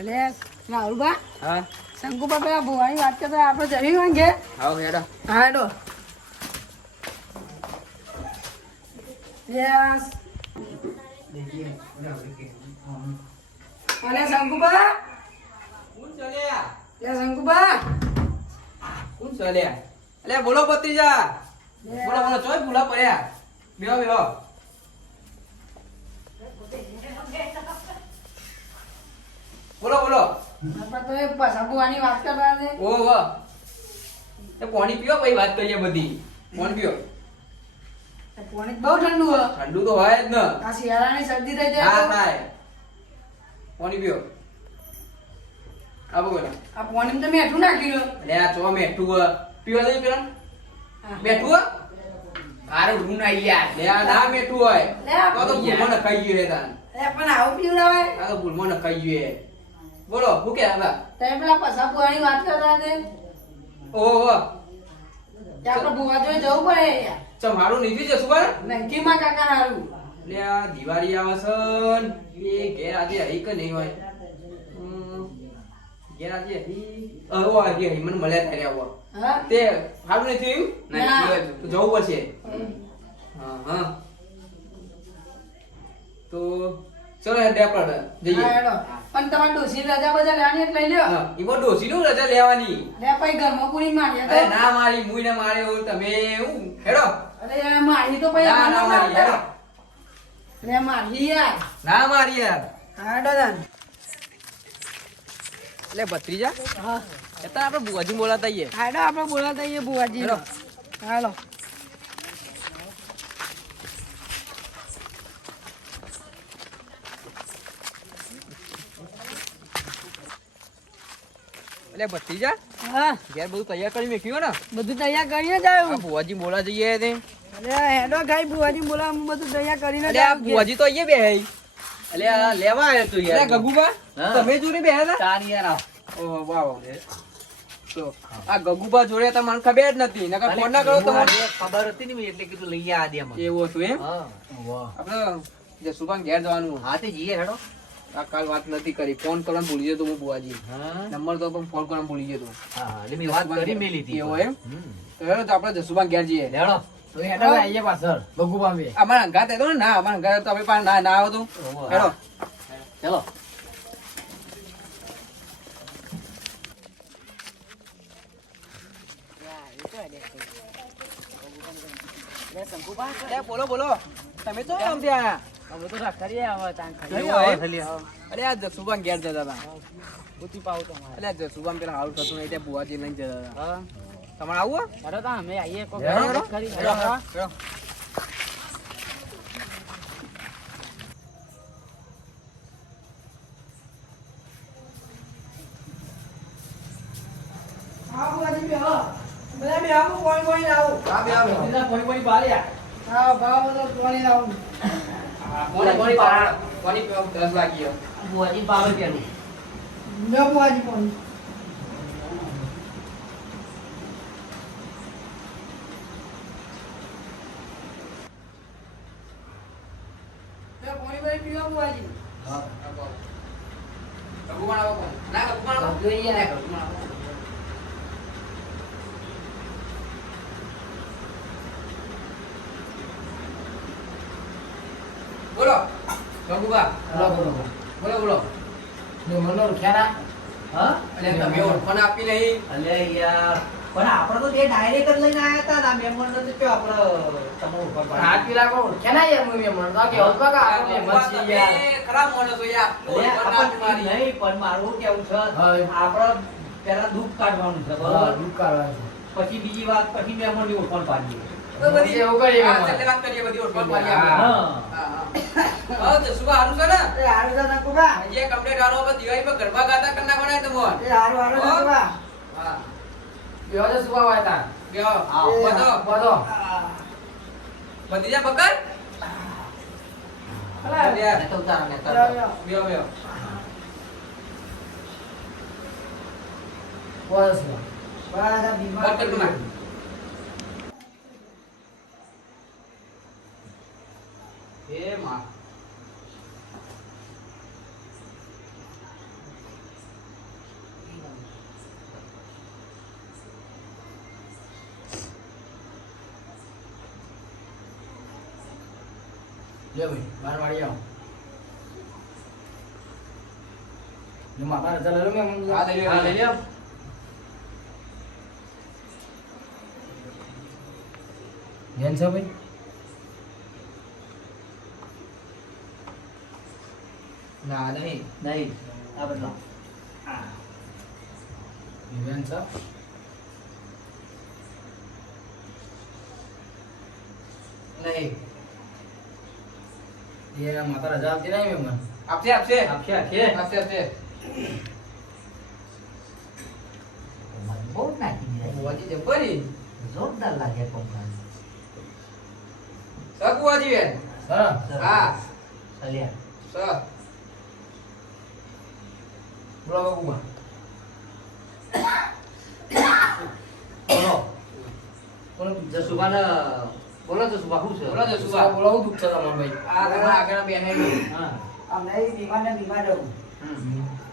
એટલે રાહુલબા હા. શંકુબા પેલા ભુવાની વાત કરતા આપણે જમી હોય કે આવો હેડો. હા હેડો. યસ. અને શંકુબા કોણ ચાલ્યા? લે શંકુબા કોણ ચલ્યા? અલે બોલો ભત્રીજા. બોલો બોલો ચોય ભૂલા પડ્યા. બેહો બેહો. બોલો બોલો. આપણે તો એ વાત કરવા ને. ઓ વાહ. એ પાણી પીઓ ભાઈ વાત કરીએ બધી. પાણી પીઓ. પાણી બહુ ઠંડુ હોય. ઠંડુ તો હોય જ ને. આ શિયાળાની શરદી થઈ જાય હા થાય પાણી પીઓ. આવો બોલો. આ પાણી તો મેઠું નાખ્યું લે આ ચો મેઠું હે. પીવા દે પેલા. મેઠું હે? મારું રૂમ ના યાર લે આ ના મેઠું હોય. તો તો ભૂલમાં નખાઈ ગયું હે તાન લે પણ આવું પીવડાવે? આ તો ભૂલમાં નખાઈ ગયું બોલો હું કે હવે? તમે પેલા પાછા પુરાણી વાત કરતા ને ઓહો આપણે ભુવા જોઈ જવું પડે યાર ચમ નીકળી જશું પણ નંકીમાં કાકા હારું. એટલે આ દિવાળી આવે છે એ ઘેર આજે હઈ કે નહીં હોય? ઘેર આજે હઈ અહો આજે હઈ મને મળ્યા ત્યારે આવો. તે સારું નહીં થયું નહીં જવું પડશે. હા હા. તો ચલો હેડે આપણે જઈએ. પણ તમારે ડોસી રજા બજા લેવાની એટલે લઈ લ્યો. હા ડોસી નું રજા લેવાની. લે પછી ઘરમાં પૂરી મારી અરે ના મારી મુઈ ને મારે એવું તમે હું હેડો. અરે મારી તો પછી ના ના મારી હેડો. લે મારી યાર. ના મારી યાર. હા દાદા લે ભત્રીજા? હા. અત્યારે આપણે બુવાજી બોલાતા આઈએ. હા, હેડો આપણે બોલાતા આઈએ ભુવાજી હાલો. એટલે ભત્રીજા હા. ઘેર બધું તૈયાર કરી મેક્યું ને? બધું તૈયાર કરીને જ આવ્યું. બુવાજી બોલા જઈએ તે અરે હેડો ખાઈ ભુવાજી બોલા હું બધું તૈયાર કરીને જ આવ્યું ઘેર. તો અહીંયા બે હઈ એટલે આ લેવા આવ્યો તું યાર. ગગુબા તમે જોડે બે હતા તાર યાર આવ. ઓહો વાહ તો આ ગગુબા જોડે તો મને ખબર જ નથી. નકર ફોન ના કરો તમારે ખબર હતી ને મેં એટલે કીધું લઈ આ દે મને. એવો છું એમ? હા. વાહ. આપણે જસુભાઈ ઘેર જવાનું. હા તે જઈએ હેડો. આ કાલ વાત નથી કરી. ફોન કરવાનું ભૂલી જતો હું બુવાજી. નંબર તો પણ ફોન કરવાનું ભૂલી જતો હા એટલે મેં વાત કરી મેલી હતી એવો એમ? તો હેડો તો આપણે જસુબા ઘેર જઈએ લેવડો તો હેડો આઈએ પાછળ. બગુબા બે અમારા અંગાત હતો ના? અમારા અંગાત તો આપણે પાસે ના ના આવતું. હેડો. ચલો. બોલો બોલો. તમે તો આમ ત્યાં હવે તો રખડીએ હવે તાન હોય? અરે આ જસુભાઈ ઘેર જતા હતા ઊંચી પાવ તમારે. એટલે આ પેલા હારું થતું નહીં ત્યાં બુવાજી લઈને જતા હતા. તમારે આવું હે? હેડો અમે. હા, ભુવાજી બેહો. બધા બેહો, હું પાણી પાણી લાવું. હા, બે આવો. હા, ભાવ બધો પાણી લાવું. કોની- કોની પાડ? કોની પીવા? દસ વાગી ગયો. બુઆજી પાવે પેલું લ્યો ભુવાજી પાણી. લ્યો, પાણી બાણી પીવો ભુવાજી. ગગુમાણ આવો કોણ? ના, ગગુમાણ આવો. જોઈએ ને ગગુમાણ આવો. બોલો. ગગુબા. બોલો બોલો. હા? એટલે તમે ઓળખણ આપી નહીં. અલે યાર. પણ આપણે તો બે ડાયરેક્ટ જ લઈને આવ્યા હતા ના મહેમાન તો કે આપણે તમારું ઉપર પાડી તમે ખરાબ માણસો યાર. અલે, ઓળખો ના આપી આપણને મારી. નહીં પણ મારું કેવું છે. આપણે પેલા દુઃખ કાઢવાનું છે કાઢવાનું પછી બીજી વાત પછી મહેમાનની ઓળખાણ પાડીએ તો બધી- એવું કરીએ હા, વાત કરીએ બધી ઓળખાણ પાડીએ હા. હા હા, હા. હા, તો શું હારું છે ને? એ હારું છે નકુબા. હજી એક complete હારો આપણે દિવાળી પર ગરબા ગાતા કરી નાખવાના છે એ હારું હારું હો? નકુબા. હા. બેહો તો સુવા વાયતા. બેહો. હા. બધો. બધો. ભત્રીજા પકડ. અલા, ભત્રીજા. તો ઉતારો ને લ્યો, લ્યો. બેહો, બેહો. બસ, બીમાર બંધ કરી નાખ. એ માં. લે ભાઈ બાર વાળી આવો રજા લઈ લો મેં મને હા, લઈ. હા લઈ બેન છે ભાઈ ના નહીં. નહીં આ બદલો બેન છે નહીં માતા રજા આપતી નહીં મેં મને આપશે આપશે. આપશે આપશે. આપશે આપશે. બહુ નાખી સ બોલો બોલો બોલો શું છે બોલો જસુબા. બોલો દુઃખ છે તમારે ભાઈ આ તમારા આગળ બેન હા અમને બીમાર ને બીમાર.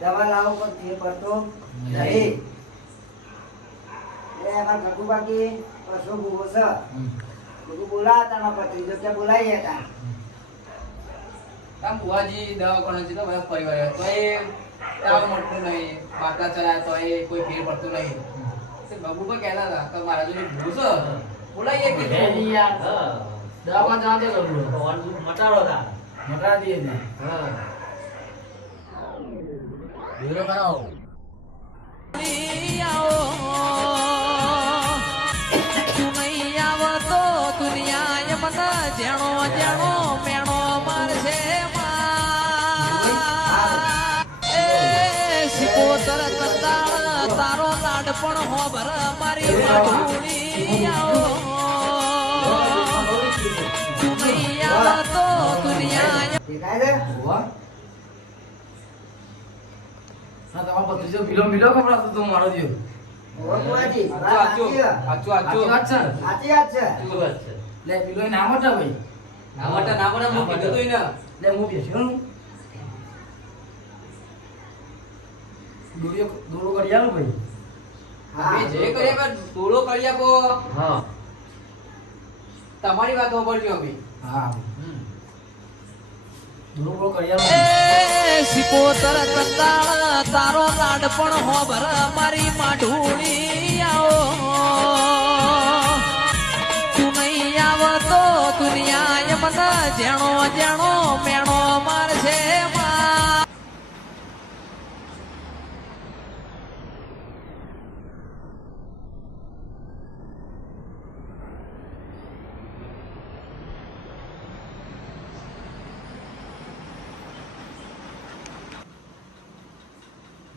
દવા લાવો પણ તે પડતો નહીં. એ એમાં ગગુ બાકી પશુ ભૂવો છે. બધું બોલાવતા નો પત્રી જો ત્યાં બોલાવી હતા. આમ ભુવાજી દવાખાના છે તો બધા પરિવાર તો એ તાવ મળતું નહીં બાટલા ચલાય તો એ કોઈ ફેર પડતું નહીં. પણ કહેતા હતા કે મારા જોડે ભૂલ છે. બોલાઈએ કે યાર દવાખાને જાતે કરું મટાડો તા. મટા હા. વિરો કરાવો જેણો જેણો મેણો મારશે એ સિકોતર કંદાળ તારો લાડ પણ હોબર મારી વાઢુડી આવો તું નહીં આવો તો દુનિયા હા તમારો ભત્રીજો મિલો મિલો કપડા તો મારો દિયો ઓ બુઆજી આચું વાત આચું સાચી આચું છે. આચું સાચી વાત છે. શું વાત છે. લે મિલો એ નામ હતા ભાઈ? ના માટે ના પડે હું કીધું તું એને. લે હું બેસ્યો ને દોડ્યો દોડો કરી આલો ભાઈ. હા. અમે જે કરીએ પણ ટોળો કરી આપો હા. તમારી વાત સાંભળજો હા. દોડો કરી આલો. એ સિકોતર કંદાળ, તારો લાડ પણ હોબર મારી માઢુડી આવો. તું નહીં આવ તો દુનિયા મને જેણો જેણો મેણો મારશે માં.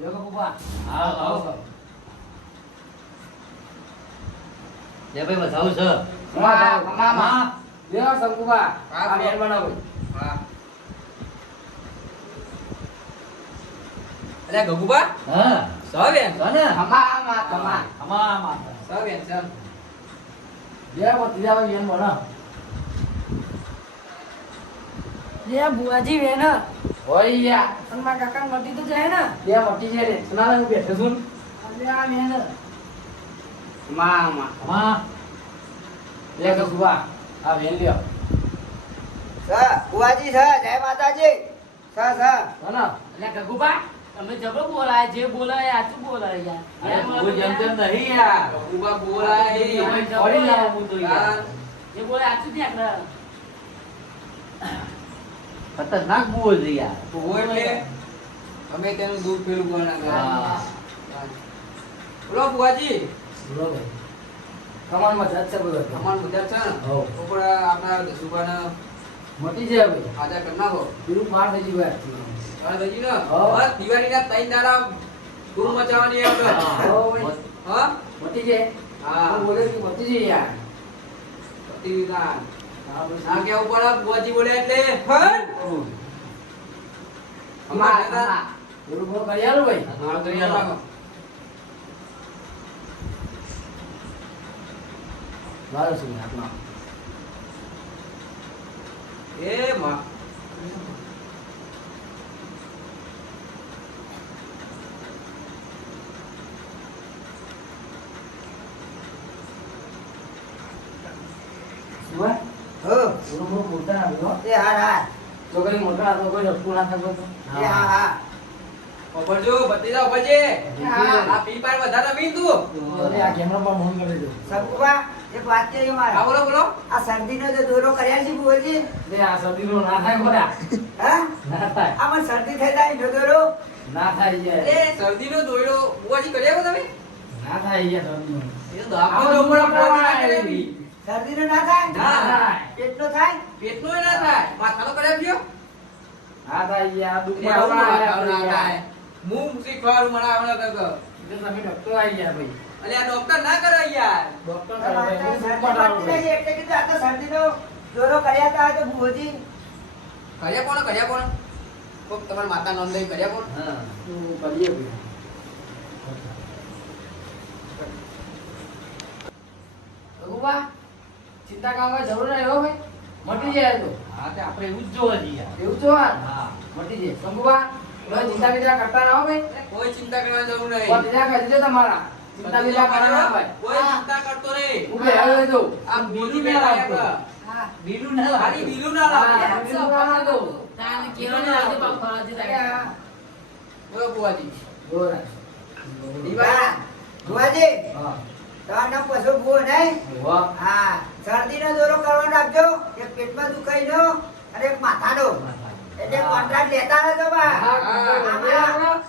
લ્યો કે પપ્પા હા આવો લે ભાઈ બતાવું છે. કમા હા. લ્યો શંકુબા આ બેન બનાવો. હા. અલ્યા ગગુબા હા. સ બેન? કોને કમા માં કમા અમા અમા સ બેન સર બે ભત્રીજા ભાઈ બેન બના લે બુઆજી વેન ઓય યા મા કાકા મટી તો જાય ને. બે મટી જાય રે. સુના હું બેઠો છું? અરે આ વેન લે કે સુવા આ બેન લ્યો. સર બુઆજી સર જય માતાજી. Sir sir. બના એટલે ગગુબા તમે જબરો બોલાય જે બોલાય આચું બોલાય યાર? હું જેમ તેમ નહીં યાર. ગગુબા બોલાય. તમે ફરી યાર. હું. તો યાર જે બોલાય આચું જ આપણે ખતરનાક બોલ છે યાર. ભૂવો એટલે અમે તેનું દૂધ પેલું બનાવે બોલો બુવાજી બોલો ભાઈ કમાનમાં જાત છે બધો. અમારું બધા છે ને? હોવ. આપણા દસુબાને મોટી છે ભાઈ આધાર કરી નાખો. પેલું માર થઈ ગયું હા ને? બસ દિવાળીના ત્રણ દાડા ધૂમ મચાવવાની આપણે હા. મટી જાય. હા. હું બોલે કે મોટી છે યાર. હા બસ આ કેવું પડે બુવાજી બોલે એટલે? ભાઈ. હા તો યાર છું હાથમાં એ માં. સુવા હો? થોડું થોડું બોલતા ના. બોલો. એ હાર હાર. તો મોટા હતો કોઈ રસ્તું ના થતો. એ હા હા. ઓપરજો ભત્રીજા ઓપરજે આ પી પાર વધારે પી તું. અરે આ કેમેરા પર ફોન કરી દો. સબુબા એક વાત મારે હા બોલો બોલો આ શરદીનો જે દોરો કર્યા છે ભુવોજી લે આ શરદીનો ના થાય ખોરા. હા ના થાય. આમાં શરદી થઈ જાય જો દોરો ના થાય યાર. એ શરદીનો દોયડો બુવાજી કરી આવો તમે ના થાય યાર શરદીનો. એ તો ના થાય ના થાય. પેટનો થાય પેટનો ના થાય માથાનો ના થાય યાર. ના થાય તમે ડોક્ટર આવી ગયા ભાઈ. અલે આ ડોક્ટર ના કરે યાર. ડોક્ટર હું જાય એટલે કે આ તો શરદીનો જોરો કર્યા તા તો ભુવોજી. કર્યા કોણ કર્યા કોણ? કોક તમાર માતા નોંધ લઈ કર્યા કોણ? હા, તો કરીએ ભાઈ. રઘુબા, ચિંતા કરવા જરૂર નહીં હો? ભાઈ મટી જાય તો. હા તે આપણે એવું જ જોવા જઈએ. એવું જોવા? હા મટી જાય. સંગુવા ચિંતા વિચાર કરતા ના હોય ભાઈ કોઈ ચિંતા કરવાની જરૂર નહીં. ભત્રીજા કહી તમારા? ચિંતા બિંતા કરવા ના ભાઈ. કોઈ ચિંતા કરતો હું બે આવી દઉં આ બીજું ના ના લાગતો. લાગતો બીલું ના ખાલી બીજું ના હા, લાગે બીજું ના લાગતો. તાને કેવું ના લાગે બાપ ફરાજી તારે. બોલો બુવાજી બરાબર. હા. ભુવાજી. હા. તમારું નામ પશુ ભુવો નહીં. હા. શરદીનો દોરો કરવાનો આપજો એક પેટમાં દુખાઈનો અને એક માથાનો. એટલે કોન્ટ્રાક્ટ લેતા રહેજો બા. હા, આમાં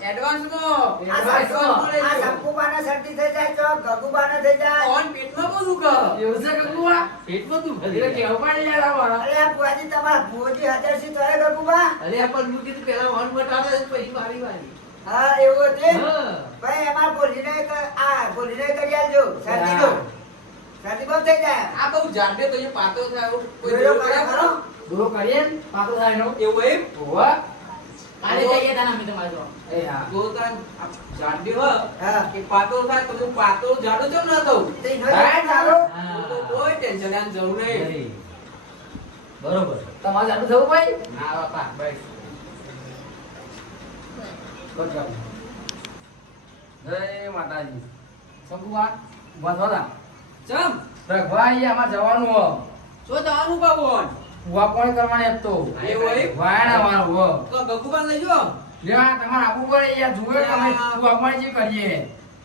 આ શરદી- આ થઈ જાય તો ગગુબાને થઈ જાય. કોણ? પેટમાં બહુ દુખે? એવું છે કંકુબા? પેટમાં તું એટલે કહેવું પડે યાર અમારા. અરે આ ભુવાજી તમારા ભુવોજી હાજર છે તો ગગુબા? અરે આ પણ હું કીધું પેલા વન બટાડે પછી વારી વારી. હા એવું હતું ભાઈ એમાં બોલીને આ બોલીને કરી આલજો. શરદી બહુ થઈ જાય. આ બહુ જાડે તો એ પાતો થાય કોઈ દૂરો કરીએ પાકો થાય નો એવું એમ? હોવે. કાલે જઈએ તાના અમે તમારે જોવા. એ હા. જો તાન આ હો કે પાતો થાય તો હું પાતો જાડો કેમ ન થઉં? તે હા, જાડો કોઈ ટેન્શન લેવાની જરૂર નહીં. બરોબર. તમારે જાડું થવું ભાઈ ના બાપા બસ. જય જય માતાજી. ઊભા તા. ચમ? ભગવાન અમારે જવાનું હો. જો જવાનું બાબુન ઊભા કોણ કરવાને એમ તો? હોય વાયણા વાળો આવવાનું તો ગગુબાન લઈ જો. લેવા તમારે આપવું પડે યાર જુએ તમે તું કોણ જે કરીએ?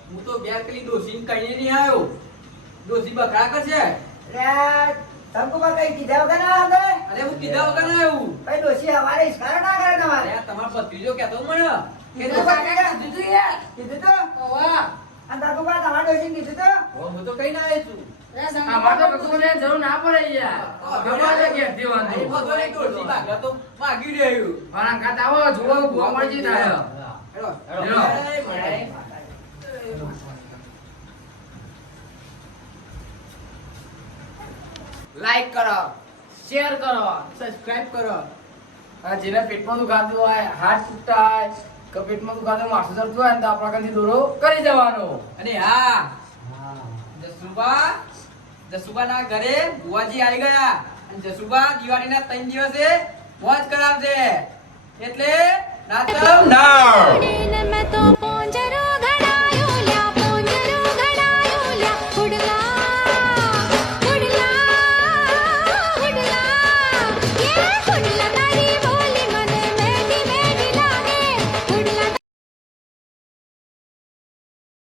હું તો બે પેલી ડોસી કઈ નહીં આવ્યો. ડોસી બકરા કરશે? અરે શંકુબા કઈ કીધા વગર ના આવે અરે હું કીધા વગર ના આવ્યું. ભાઈ ડોશી અમારે ઈશ્વર ના કરે તમારે. અરે તમારો ભત્રીજો કહેતો મને. કે કીધું તો તો કીધું યાર. કીધું તો? ઓવા. અને શંકુબા તમારા ડોશી કીધું તો? હું તો કઈ ના આવ્યો છું. તો જરૂર ના પડે યાર. તો રહ્યું. મારા આવો થાય. હેલો. હેલો. લાઈક કરો. શેર કરો. સબસ્ક્રાઇબ કરો. આ જેને પેટમાં દુખાતું હોય હાથ તૂટતા હોય કે પેટમાં દુખાતું માથું ચડતું હોય ને તો આપણા કાંથી દોરો કરી દેવાનો. અને હા. જસુબા. જસુબા ના ઘરે બુવાજી આવી ગયા. અને જસુબા દિવાળીના ત્રણ દિવસે મોજ કરાવશે એટલે નાચમ ના